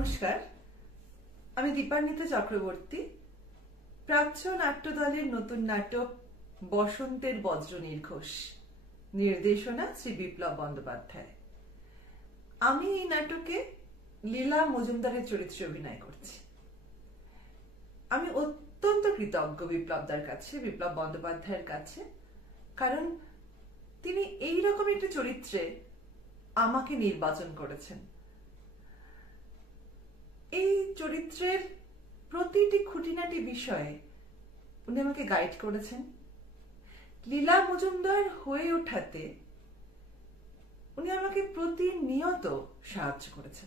নমস্কার, আমি দীপান্বিতা চক্রবর্তী। প্রাচ্য নাট্য দলের নতুন নাটক বসন্তের বজ্র নির্ঘোষ, নির্দেশনা শ্রী বিপ্লব বন্দ্যোপাধ্যায়। আমি এই নাটকে লীলা মজুমদারের চরিত্রে অভিনয় করছি। আমি অত্যন্ত কৃতজ্ঞ বিপ্লব বন্দ্যোপাধ্যায়ের কাছে, কারণ তিনি এইরকম একটি চরিত্রে আমাকে নির্বাচন করেছেন। এই চরিত্রের প্রতিটি খুঁটিনাটি বিষয়ে উনি আমাকে গাইড করেছেন। লীলা মজুমদার হয়ে ওঠাতে উনি আমাকে প্রতিনিয়ত সাহায্য করেছেন।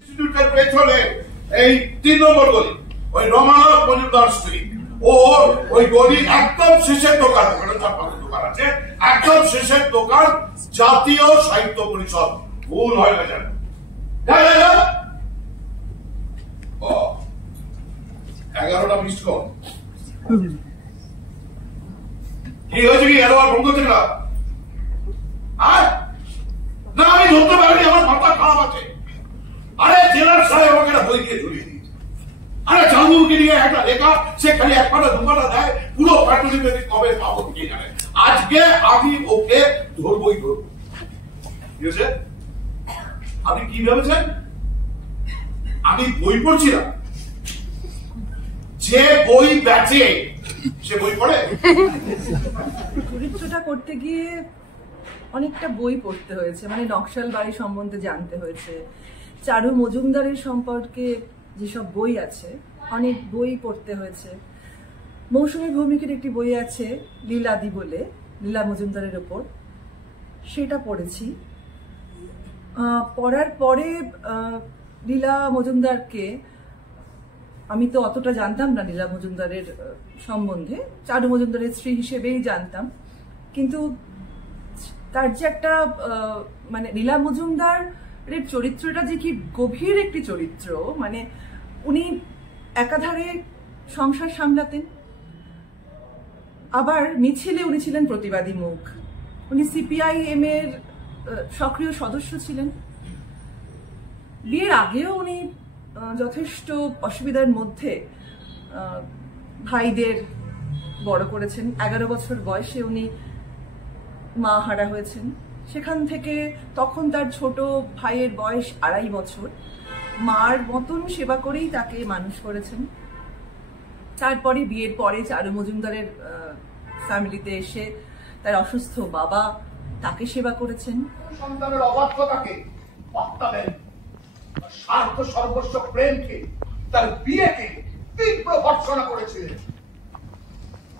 এই ৩ নম্বর গলি, ওই রমানাথ মজুমদার স্ট্রিট, ওর ওই গলির একদম শেষের দোকান, ওখানে ৪-৫টা দোকান আছে, একদম শেষের দোকান জাতীয় সাহিত্য পরিষদ। ভুল হয়ে গেছে। 11টা মিস কল। কি হয়েছে? কি এতবার ফোন করছে না? না, আমি ধরতে পারিনি, আমার মাথা খারাপ আছে। আরে জেলার সাহেব আমাকে বই দিয়ে ঝুলিয়ে দিয়েছে। আরে চাঁদুকে নিয়ে একটা লেখা, সে খালি 1-2টা দেয়, পুরো ফ্যাক্টরি কবে পাবো কে জানে। আজকে আমি ওকে ধরবই ধরবো। কি হয়েছে? আপনি কি ভেবেছেন আমি বই পড়ছিলাম? যে বই বেচে সে বই পড়ে? চরিত্রটা করতে গিয়ে অনেকটা বই পড়তে হয়েছে, মানে নকশাল বাড়ি সম্বন্ধে জানতে হয়েছে, চারু মজুমদারের সম্পর্কে যেসব বই আছে অনেক বই পড়তে হয়েছে। মৌসুমী ভৌমিকের একটি বই আছে লীলাদি বলে, লীলা মজুমদারের ওপর, সেটা পড়েছি। পড়ার পরে লীলা মজুমদারকে, আমি তো অতটা জানতাম না লীলা মজুমদারের সম্বন্ধে, চারু মজুমদারের স্ত্রী হিসেবেই জানতাম, কিন্তু তার যে একটা মানে লীলা মজুমদারের চরিত্রটা যে কি গভীর একটি চরিত্র, মানে উনি একাধারে সংসার সামলাতেন, আবার মিছিলে উনি ছিলেন প্রতিবাদী মুখ, উনি সিপিআইএম এর সক্রিয় সদস্য ছিলেন। বিয়ের আগেও উনি যথেষ্ট অসুবিধার মধ্যে ভাইদের বড় করেছেন। 11 বছর বয়সে উনি মা হারা হয়েছেন। সেখান থেকে তখন তার ছোট ভাইয়ের বয়স 2.5 বছর, মার মতন সেবা করেই তাকে মানুষ করেছেন। তারপরে বিয়ের পরে চারু মজুমদারের ফ্যামিলিতে এসে তার অসুস্থ বাবা, তাকে সেবা করেছেন। সন্তানের অবাধ্যতাকে পাত্তা দেন, স্বার্থ সর্বস্ব প্রেমকে, তার বিয়েকে তীব্র ভর্ৎসনা করেছিলেন।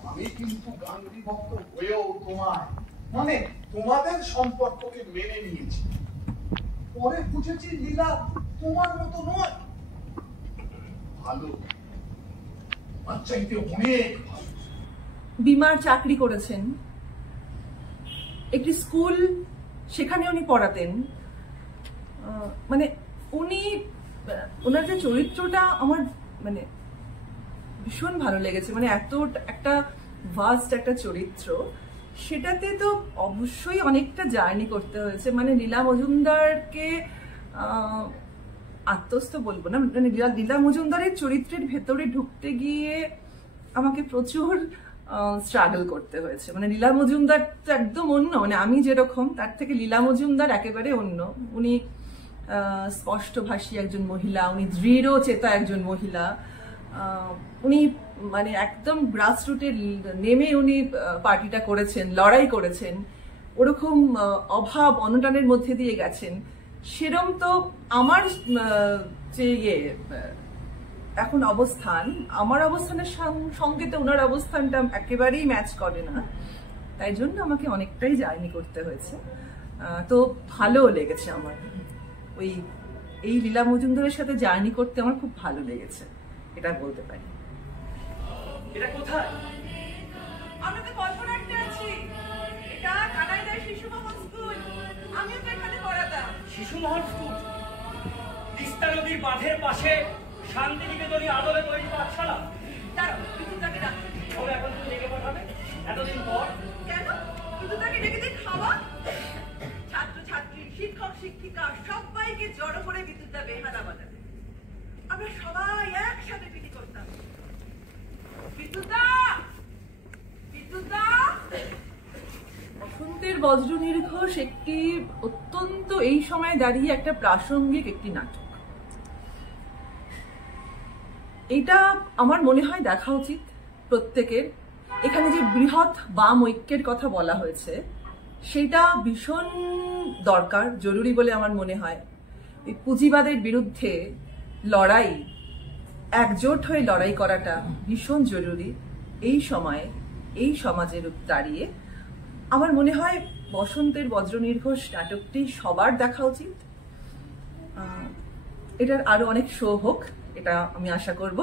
আমি কিন্তু গান্ধী ভক্ত হয়েও মানে তোমাদের সম্পর্ককে মেনে নিয়েছি। পরে বুঝেছি লীলা তোমার মতো নয়, ভালো, চাইতে অনেক ভালো। বিমার চাকরি করেছেন, একটি স্কুল, সেখানে উনি পড়াতেন। মানে উনি, ওনার যে চরিত্রটা আমার মানে ভীষণ ভালো লেগেছে, মানে এত একটা ভাস্ট একটা চরিত্র, সেটাতে তো অবশ্যই অনেকটা জার্নি করতে হয়েছে। মানে লীলা মজুমদারকে আত্মস্থ বলবো না, মানে লীলা মজুমদারের চরিত্রের ভেতরে ঢুকতে গিয়ে আমাকে প্রচুর স্ট্রাগল করতে হয়েছে। মানে লীলা মজুমদার তো একদম অন্য, মানে আমি যেরকম তার থেকে লীলা মজুমদার একেবারে অন্য। উনি স্পষ্টভাষী একজন মহিলা, উনি দৃঢ় চেতা একজন মহিলা, উনি মানে একদম গ্রাসরুটে নেমে উনি পার্টিটা করেছেন, লড়াই করেছেন, ওরকম অভাব অনটনের মধ্যে দিয়ে গেছেন। সেরম তো আমার যে এখন অবস্থান, আমার অবস্থানের সঙ্গে তো ওনার অবস্থানটা একেবারেই ম্যাচ করে না, তাই জন্য আমাকে অনেকটাই জার্নি করতে হয়েছে। তো ভালোও লেগেছে আমার, ওই এই লীলা মজুমদারের সাথে জার্নি করতে আমার খুব ভালো লেগেছে, এটা বলতে পারি। এটা কোথায়? আমি তো কল্পনাতে আছি, এটা কানাইদার শিশু মহল স্কুল, আমিও তো এখানে পড়াতাম। শিশু মহল স্কুল? তিস্তা নদীর বাঁধের পাশে শান্তিনিকেতনী আদলে তৈরি পাঠশালা? দাঁড়াও, কিন্তু তাকে ডাকতে তবে এখন তুমি ডেকে পাঠাবে এতদিন পর? কেন? কিন্তু তাকে ডেকে দিয়ে খাওয়া, ছাত্র ছাত্রী, শিক্ষক শিক্ষিকা সবাইকে জড়ো করে বিদ্যুৎ বেহারা বাজাবে। আমি আমরা সবাই একসাথে পিটি করতাম, বিদ্যুৎদা, বিদ্যুৎদা। বসন্তের বজ্র নির্ঘোষ একটি অত্যন্ত এই সময় দাঁড়িয়ে একটা প্রাসঙ্গিক একটি নাটক। এটা আমার মনে হয় দেখা উচিত প্রত্যেকের। এখানে যে বৃহৎ বাম ঐক্যের কথা বলা হয়েছে সেটা ভীষণ দরকার, জরুরি বলে আমার মনে হয়। এই পুঁজিবাদের বিরুদ্ধে লড়াই, একজোট হয়ে লড়াই করাটা ভীষণ জরুরি এই সময়ে, এই সমাজের দাঁড়িয়ে। আমার মনে হয় বসন্তের বজ্র নির্ঘোষ নাটকটি সবার দেখা উচিত। এটার আরো অনেক শো হোক, এটা আমি আশা করব।